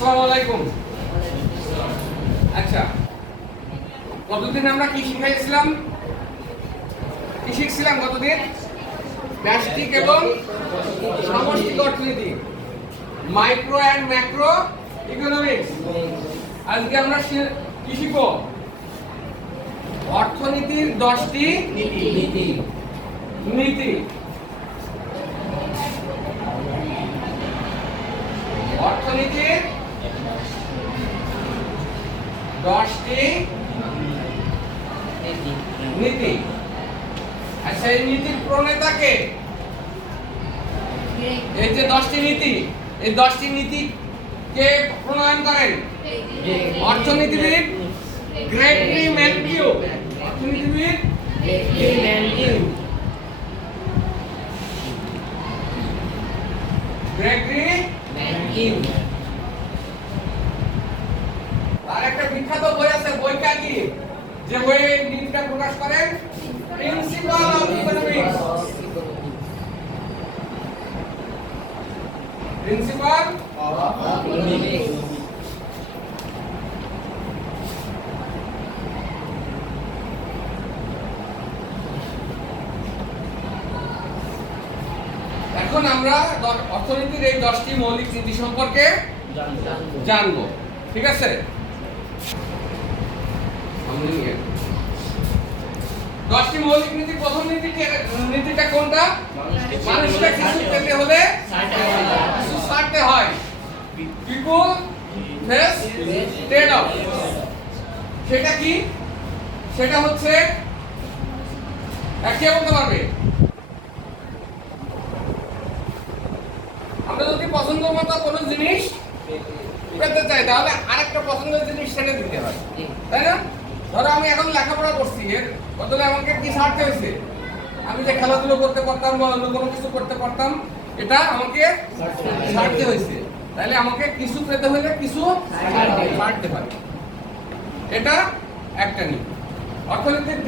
আসসালামু আলাইকুম। আচ্ছা, গতদিন আমরা কি শিখাইছিলাম? কি শিখছিলাম গতদিন? ব্যষ্টিক এবং সমষ্টিক অর্থনীতি, মাইক্রো অ্যান্ড ম্যাক্রো ইকোনমিক্স। আজকে আমরা কি শিখব? অর্থনীতির 10টি নীতি। অর্থনীতির 10টি নীতি। আচ্ছা, এই নীতির প্রণেতা কে? এই যে 10টি নীতি, এই 10টি নীতি কে প্রণয়ন করেন? অর্থনীতিবিদ গ্রেগরি ম্যানকিউ। অর্থনীতিবিদ গ্রেগরি ম্যানকিউ। আর একটা বিখ্যাত বই আছে, বইটা কি? যে বইয়ে নীতিটা প্রকাশ করেন, principal of economics. Principal of economics. এখন আমরা অর্থনীতির এই 10টি মৌলিক নীতি সম্পর্কে জানবো, ঠিক আছে? 10টি মৌলিক নীতি। প্রথম নীতিটা কোনটা? মানুষকে কিছু পেতে হলে কিছু ছাড়তে হয়। People face trade of. সেটা কি? সেটা হচ্ছে, কে বলতে পারবে? আমরা যদি পছন্দ মতো কোনো জিনিস পেতে চাই, তাহলে আরেকটা পছন্দের জিনিস ছেড়ে দিতে হয়, তাই না? ধরো আমি এখন লেখাপড়া করছি, এর বদলে আমাকে কি ছাড়তে হয়েছে? আমি যে খেলাধুলো করতে পারতাম বা অন্য কোনো কিছু করতে পারতাম, এটা আমাকে ছাড়তে হয়েছে। তাহলে আমাকে কিছু পেতে হলে কিছু ছাড়তে পারে। এটা একটা নীতি। অর্থনীতির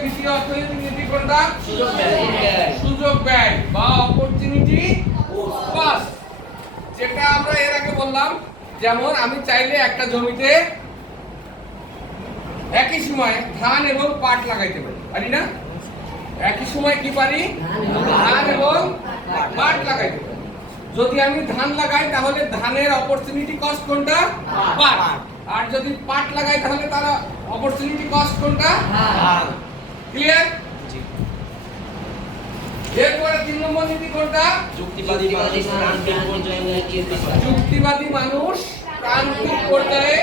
দ্বিতীয় অর্থনৈতিক নীতি কোনটা? সুযোগ ব্যয় বা অপরচুনিটি কস্ট। যেটা আমরা এর আগে বললাম, যেমন আমি চাইলে একটা জমিতে একই সময় ধান এবং পাট লাগাইতে পারি না? একই সময় কি পারি? ধান এবং পাট লাগাইতে পারি। যদি আমি ধান লাগাই তাহলে ধানের অপরচুনিটি কস্ট কোনটা? পাট। আর যদি পাট লাগাই তাহলে তার অপরচুনিটি কস্ট কোনটা? ক্লিয়ার? এরপরে 3 নম্বর নীতি কোনটা? যুক্তিবাদী মানুষ প্রান্তিক পর্যায়ে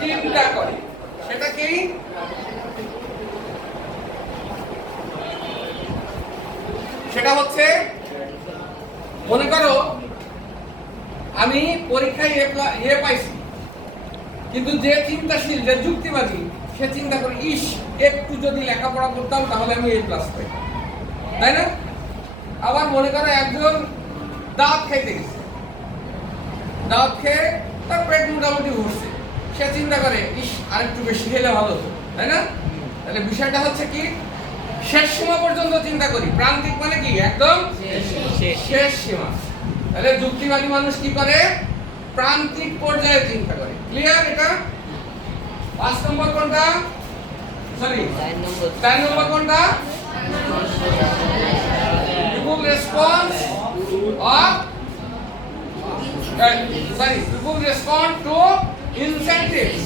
চিন্তা করে। সেটা কি? সেটা হচ্ছে, মনে করো আমি পরীক্ষায় এ পাইছি, কিন্তু যে চিন্তাশীল, যে যুক্তিবাদী, সে চিন্তা করে ইস একটু যদি লেখাপড়া করতাম তাহলে আমি A+ পাই, তাই না? আবার মনে করো একজন দাওয়াত খাইতে গেছে, দাওয়াত খেয়ে তার পেট মোটামুটি ভরছে, সে চিন্তা করে ইস আরেকটু বেশি খেলে ভালো হতো, তাই না? তাহলে বিষয়টা হচ্ছে কি, শেষ সীমা পর্যন্ত চিন্তা করি। প্রান্তিক মানে কি? একদম শেষ সীমা। তাহলে যুক্তিবাদী মানুষ কি করে? প্রান্তিক পর্যায়ে চিন্তা করে। ক্লিয়ার? এটা 5 নম্বর কোনটা? সরি 4 নম্বর কোনটা? People respond to incentives.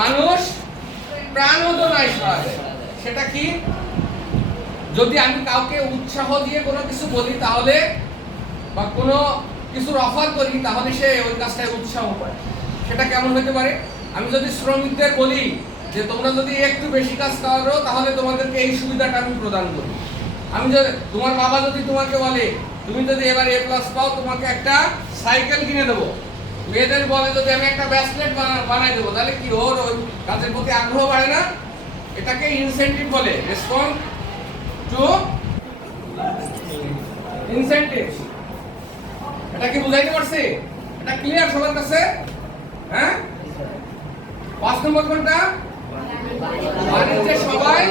মানুষ প্রাণোদনায় সাড়া। সেটা কি? যদি আমি কাউকে উৎসাহ দিয়ে কোনো কিছু বলি তাহলে, বা কোনো কিছুর অফার করি, তাহলে সে ওই কাজটায় উৎসাহ পায়। সেটা কেমন হতে পারে? আমি যদি শ্রমিকদের বলি যে তোমরা যদি একটু বেশি কাজ করো তাহলে তোমাদেরকে এই সুবিধাটা আমি প্রদান করি। আমি যদি, তোমার বাবা যদি তোমাকে বলে তুমি যদি এবার A+ পাও তোমাকে একটা সাইকেল কিনে দেবো, মেয়েদের বলে যদি আমি একটা ব্রেসলেট বানাই দেবো, তাহলে কি ওর ওই কাজের প্রতি আগ্রহ বাড়ে না? এটাকে ইনসেনটিভ বলে। Response to incentive. এটা কি বুঝাইতে পারছি? এটা ক্লিয়ার সবার কাছে? হ্যাঁ। 5 নম্বর কোনটা? বাণিজ্যে সবাই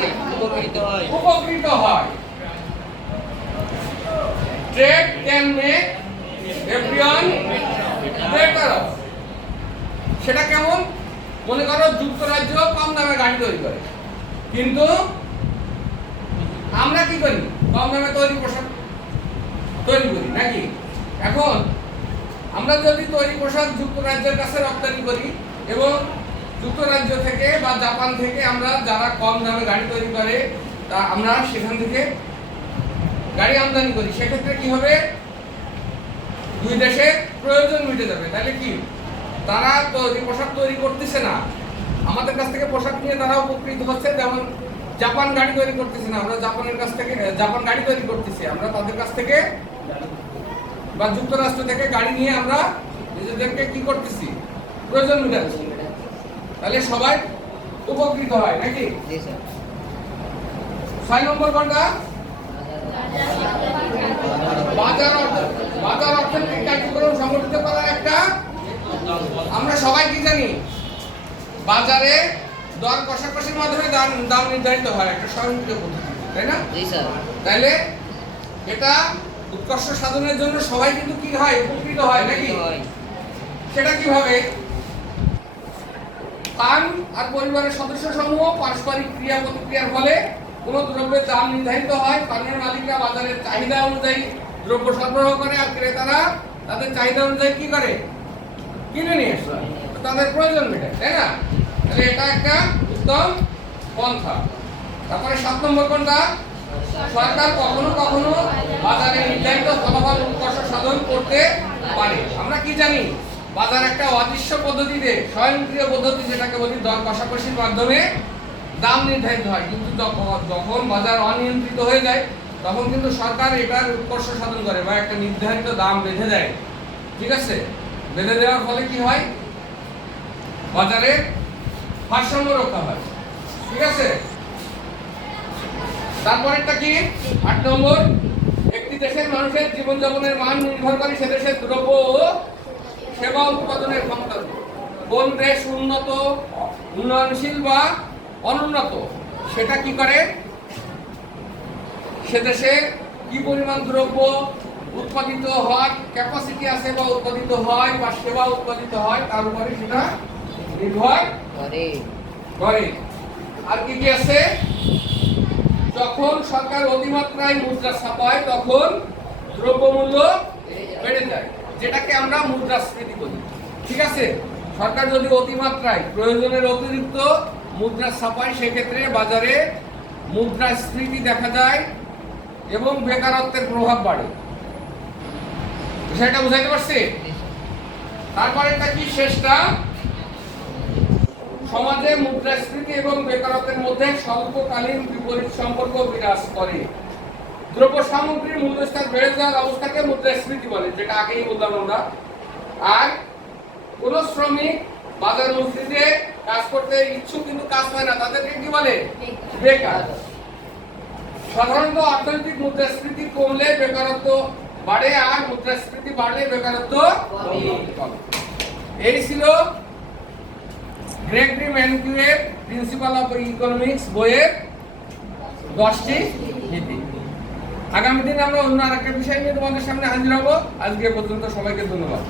উপকৃত হয়। Trade can make everyone সেটা কেমন? মনে করো যুক্তরাজ্য কম দামে গাড়ি তৈরি করে, কিন্তু আমরা কি করি? কম দামে তৈরি পোশাক তৈরি করি নাকি? এখন আমরা যদি তৈরি পোশাক যুক্তরাজ্যের কাছে রপ্তানি করি এবং যুক্তরাজ্য থেকে বা জাপান থেকে আমরা যারা কম দামে গাড়ি তৈরি করে তা আমরা সেখান থেকে গাড়ি আমদানি করি, সেক্ষেত্রে কি হবে? দুই দেশের প্রয়োজন মিটে যাবে। তাহলে কি তারা তৈরি পোশাক তৈরি করতেছে না, আমাদের কাছ থেকে পোশাক নিয়ে তারা উপকৃত হচ্ছে। যেমন জাপান গাড়ি তৈরি করতেছে না, আমরা জাপানের কাছ থেকে জাপান গাড়ি তৈরি করতেছি, আমরা তাদের কাছ থেকে বা যুক্তরাষ্ট্র থেকে গাড়ি নিয়ে আমরা নিজেদেরকে কি করতেছি? প্রয়োজন মেটাচ্ছি। তাহলে সবাই উপকৃত হয় নাকি? 6 নম্বর কোনটা? বাজার অর্থনৈতিক কার্যক্রম সংগঠিত করার একটা, আমরা সবাই কি জানি? বাজারে দর কষাকষির মাধ্যমে দাম নির্ধারিত হয় একটা স্বয়ংক্রিয় পদ্ধতি, তাই না? তাইলে এটা উৎকর্ষ সাধনের জন্য সবাই কিন্তু কি হয়? উপকৃত হয় নাকি? সেটা কিভাবে? পান আর পরিবারের সদস্য সমূহ পারস্পরিক ক্রিয়া প্রতিক্রিয়ার ফলে কোন দ্রব্যের দাম নির্ধারিত হয়। পানের মালিকরা বাজারের চাহিদা অনুযায়ী দ্রব্য সরবরাহ করে আর ক্রেতারা তাদের চাহিদা অনুযায়ী কি করে? কিনে নিয়ে আসে, তাদের প্রয়োজন মেটায়, তাই না? তাহলে এটা একটা উত্তম পন্থা। তারপরে 7 নম্বর কোনটা? সরকার কখনো কখনো বাজারে নির্ধারিত ফলাফল উৎকর্ষ সাধন করতে পারে। আমরা কি জানি? বাজার একটা অদৃশ্য পদ্ধতিতে, স্বয়ংক্রিয় পদ্ধতি যেটাকে বলি, দর কষাকষির মাধ্যমে দাম নির্ধারিত হয়। কিন্তু যখন বাজার অনিয়ন্ত্রিত হয়ে যায় তখন কিন্তু সরকার এটার উৎকর্ষ সাধন করে বা একটা নির্ধারিত দাম বেঁধে দেয়। ঠিক আছে? বেঁধে দেওয়ার ফলে কি হয়? বাজারে ভারসাম্য রক্ষা হয়। ঠিক আছে? তারপরেরটা কি? 8 নম্বর, একটি দেশের মানুষের জীবনযাপনের মান নির্ভর করে সে দেশের দ্রব্য ও সেবা উৎপাদনের ক্ষমতা। কোন দেশ উন্নত, উন্নয়নশীল বা অনুন্নত, সেটা কি করে? সে দেশে কি পরিমাণ দ্রব্য উৎপাদিত হওয়ার ক্যাপাসিটি আছে বা উৎপাদিত হয় বা সেবা উৎপাদিত হয় তার উপরে সেটা নির্ভর করে। আর কি কি আছে? যখন সরকার অতিমাত্রায় মুদ্রা ছাপায় তখন দ্রব্যমূল্য বেড়ে যায়, যেটাকে আমরা মুদ্রাস্ফীতি বলি। ঠিক আছে? সরকার যদি অতিমাত্রায় প্রয়োজনের অতিরিক্ত মুদ্রা ছাপায় সেক্ষেত্রে বাজারে মুদ্রাস্ফীতি দেখা যায় এবং বেকারত্বের প্রভাব বাড়ে। বিষয়টা বুঝাইতে পারছি? তারপরে এটা কি? শেষটা, সমাজে মুদ্রাস্ফীতি এবং বেকারত্বের মধ্যে স্বল্পকালীন বিপরীত সম্পর্ক বিরাজ করে। দ্রব্য সামগ্রীর মূল্যস্থান বেড়ে যাওয়ার অবস্থাকে মুদ্রাস্ফীতি বলে, যেটা আগেই বললাম আমরা। আর কোন শ্রমিক বাজার মজুরিতে কাজ করতে ইচ্ছুক কিন্তু কাজ পায় না, তাদেরকে কি বলে? বেকার। সাধারণত অর্থনৈতিক মুদ্রাস্ফীতি কমলে বেকারত্ব বাড়ে আর মুদ্রাস্ফীতি বাড়লে বেকারত্ব কমে। এই ছিল গ্রেগরি ম্যানকিউয়ের প্রিন্সিপাল অফ ইকোনমিক্স বইয়ের 10টি নীতি। আগামী দিনে আমরা অন্য আরেকটা বিষয় নিয়ে তোমাদের সামনে হাজির হব। আজকে পর্যন্ত সবাইকে ধন্যবাদ।